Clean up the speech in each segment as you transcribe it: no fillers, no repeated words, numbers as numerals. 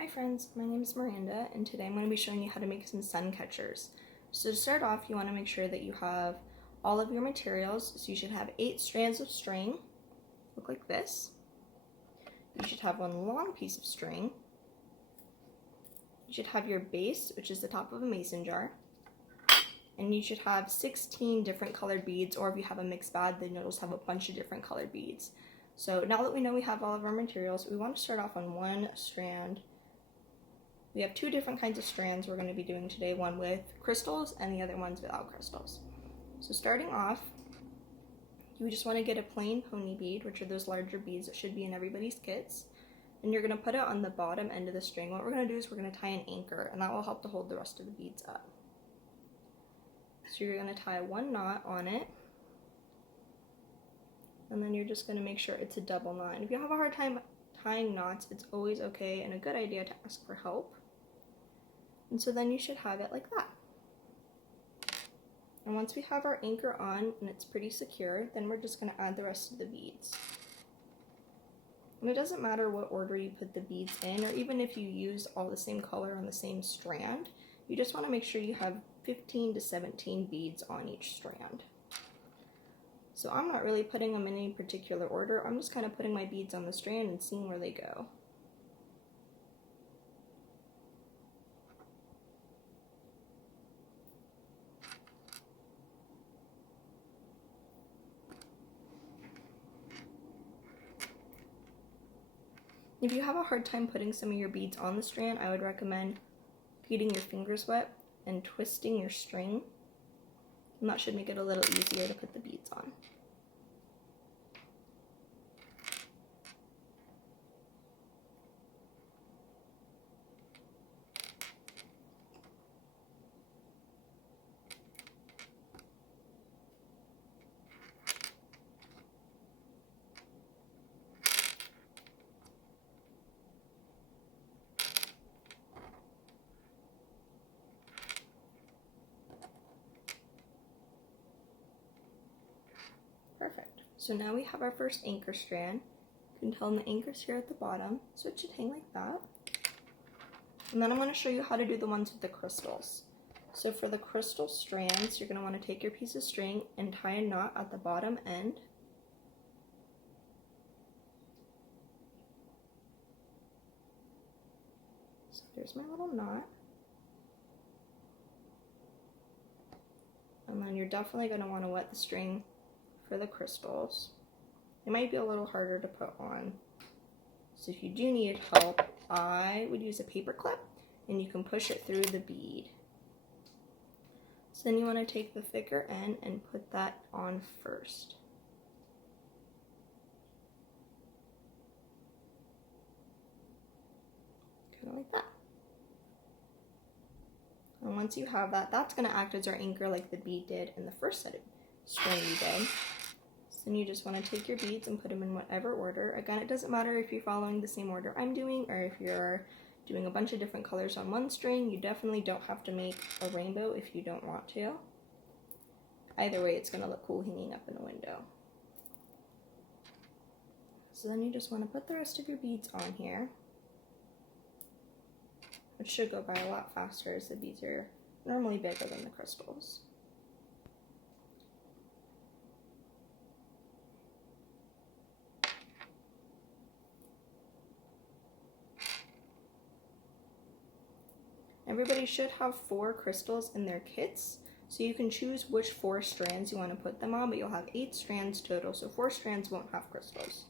Hi friends, my name is Miranda and today I'm going to be showing you how to make some sun catchers. So to start off, you want to make sure that you have all of your materials. So you should have 8 strands of string, look like this. You should have one long piece of string. You should have your base, which is the top of a mason jar. And you should have 16 different colored beads, or if you have a mixed bag, then you'll just have a bunch of different colored beads. So now that we know we have all of our materials, we want to start off on one strand. We have 2 different kinds of strands we're going to be doing today, one with crystals and the other one's without crystals. So starting off, you just want to get a plain pony bead, which are those larger beads that should be in everybody's kits. And you're going to put it on the bottom end of the string. What we're going to do is we're going to tie an anchor, and that will help to hold the rest of the beads up. So you're going to tie one knot on it, and then you're just going to make sure it's a double knot. And if you have a hard time tying knots, it's always okay and a good idea to ask for help. And so then you should have it like that. And once we have our anchor on and it's pretty secure, then we're just going to add the rest of the beads. And it doesn't matter what order you put the beads in, or even if you use all the same color on the same strand, you just want to make sure you have 15 to 17 beads on each strand. So I'm not really putting them in any particular order, I'm just kind of putting my beads on the strand and seeing where they go. If you have a hard time putting some of your beads on the strand, I would recommend getting your fingers wet and twisting your string. And that should make it a little easier to put the beads on. Perfect. So now we have our first anchor strand. You can tell the anchor's here at the bottom, so it should hang like that. And then I'm going to show you how to do the ones with the crystals. So for the crystal strands, you're going to want to take your piece of string and tie a knot at the bottom end. So there's my little knot. And then you're definitely going to want to wet the string for the crystals. It might be a little harder to put on. So if you do need help, I would use a paper clip and you can push it through the bead. So then you want to take the thicker end and put that on first. Kind of like that. And once you have that, that's going to act as our anchor like the bead did in the first set of string we did. Then you just want to take your beads and put them in whatever order. Again, it doesn't matter if you're following the same order I'm doing or if you're doing a bunch of different colors on one string. You definitely don't have to make a rainbow if you don't want to. Either way, it's going to look cool hanging up in a window. So then you just want to put the rest of your beads on here, which should go by a lot faster as the beads are normally bigger than the crystals. Everybody should have 4 crystals in their kits, so you can choose which 4 strands you want to put them on, but you'll have 8 strands total, so 4 strands won't have crystals.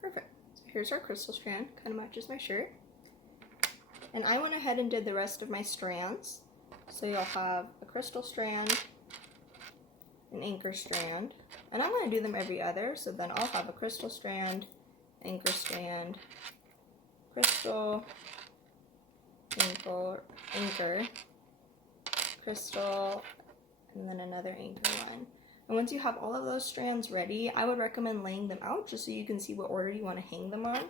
Perfect. So here's our crystal strand, kind of matches my shirt. And I went ahead and did the rest of my strands. So you'll have a crystal strand, an anchor strand, and I'm going to do them every other, so then I'll have a crystal strand, anchor strand, crystal, anchor, crystal, and then another anchor one. And once you have all of those strands ready, I would recommend laying them out just so you can see what order you want to hang them on.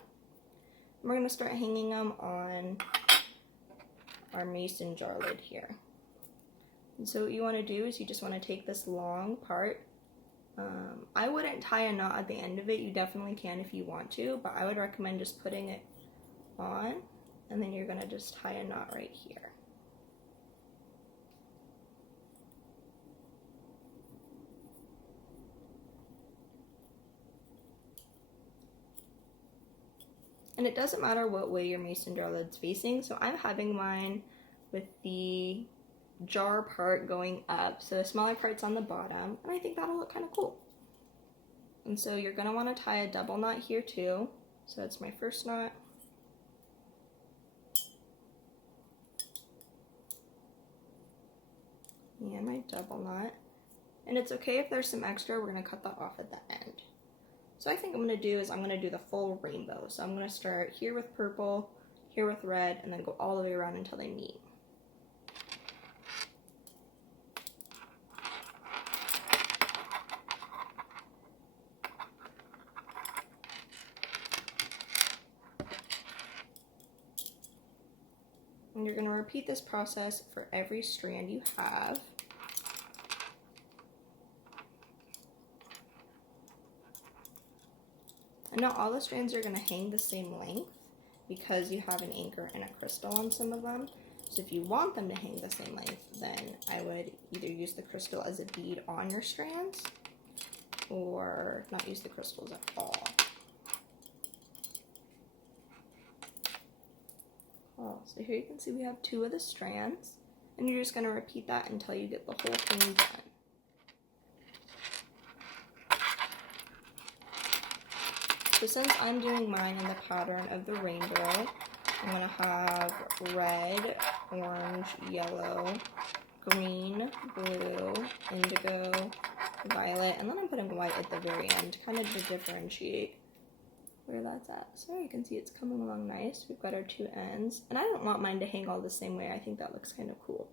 We're going to start hanging them on our mason jar lid here. And so what you want to do is you just want to take this long part. I wouldn't tie a knot at the end of it. You definitely can if you want to, but I would recommend just putting it on, and then you're going to just tie a knot right here. And it doesn't matter what way your mason jar lid's facing, so I'm having mine with the jar part going up, so the smaller part's on the bottom, and I think that'll look kind of cool. And so you're going to want to tie a double knot here too. So that's my first knot. And my double knot. And it's okay if there's some extra, we're going to cut that off at the end. So I think I'm going to do is I'm going to do the full rainbow. So I'm going to start here with purple, here with red, and then go all the way around until they meet. And you're going to repeat this process for every strand you have. And not all the strands are going to hang the same length because you have an anchor and a crystal on some of them. So if you want them to hang the same length, then I would either use the crystal as a bead on your strands or not use the crystals at all. So here you can see we have 2 of the strands, and you're just going to repeat that until you get the whole thing done. So since I'm doing mine in the pattern of the rainbow, I'm going to have red, orange, yellow, green, blue, indigo, violet, and then I'm putting white at the very end, kind of to differentiate where that's at. So you can see it's coming along nice. We've got our 2 ends, and I don't want mine to hang all the same way. I think that looks kind of cool.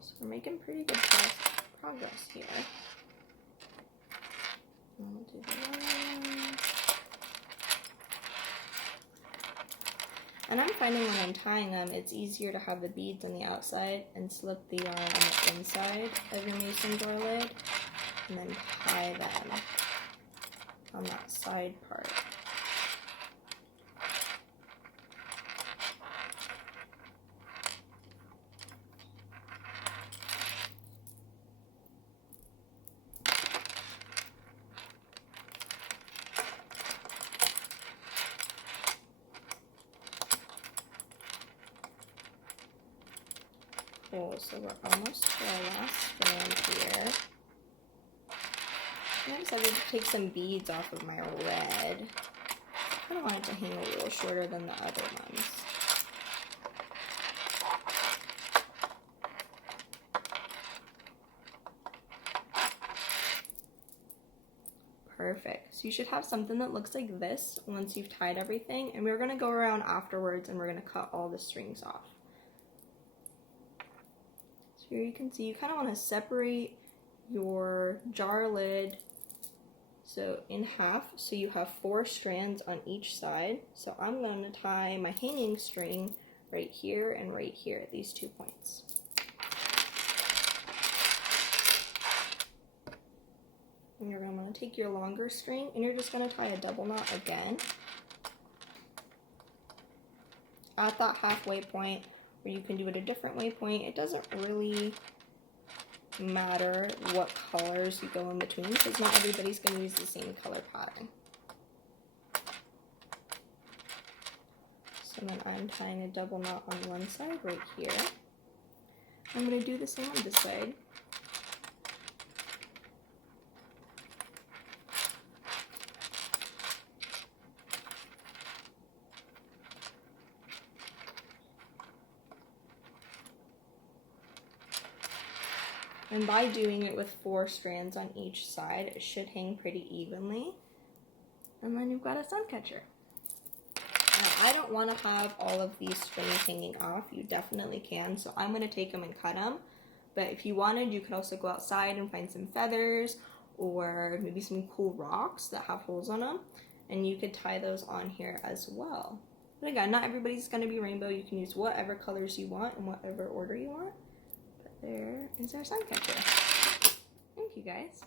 So we're making pretty good progress here. I'll do the one. And I'm finding when I'm tying them, it's easier to have the beads on the outside and slip the yarn on the inside of your mason jar lid, and then tie them on that side part. Cool, so we're almost to our last strand here. I decided to take some beads off of my red. I kind of want it to hang a little shorter than the other ones. Perfect. So you should have something that looks like this once you've tied everything, and we're going to go around afterwards and we're going to cut all the strings off. Here you can see you kind of want to separate your jar lid so in half, so you have 4 strands on each side. So I'm going to tie my hanging string right here and right here at these 2 points. And you're going to take your longer string and you're just going to tie a double knot again at that halfway point. Or you can do it a different waypoint. It doesn't really matter what colors you go in between because not everybody's going to use the same color pattern. And then I'm tying a double knot on one side right here. I'm going to do the same on this side. And by doing it with 4 strands on each side, it should hang pretty evenly. And then you've got a sun catcher. Now, I don't want to have all of these strings hanging off. You definitely can. So I'm going to take them and cut them. But if you wanted, you could also go outside and find some feathers or maybe some cool rocks that have holes on them. And you could tie those on here as well. But again, not everybody's going to be rainbow. You can use whatever colors you want in whatever order you want. But there is our sun catcher. Thank you guys.